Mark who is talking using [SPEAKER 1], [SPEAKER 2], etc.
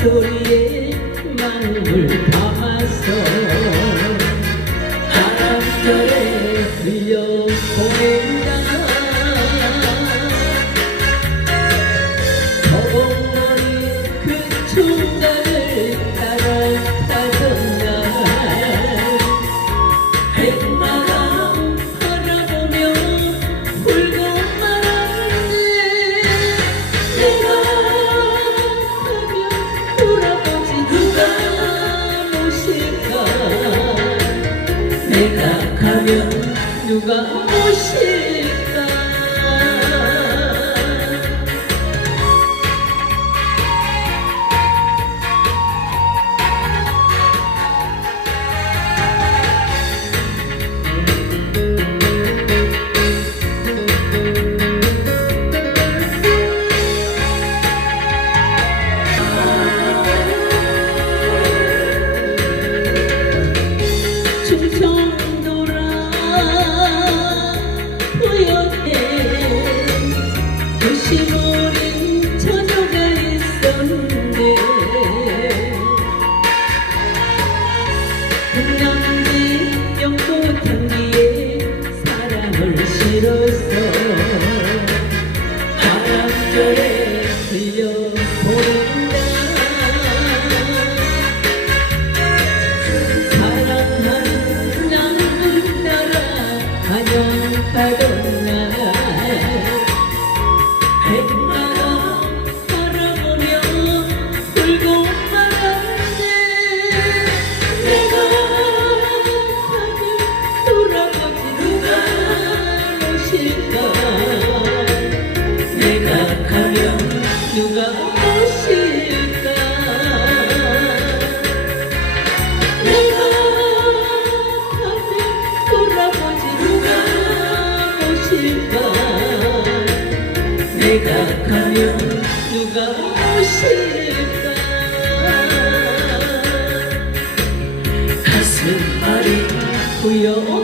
[SPEAKER 1] 소리에 마음을 담아서 만나면 누가 오실 in the air. 누가 보실까? 내가 돌아보지 누가 보실까? 내가 가면 누가 보실까? 가슴 아리 부여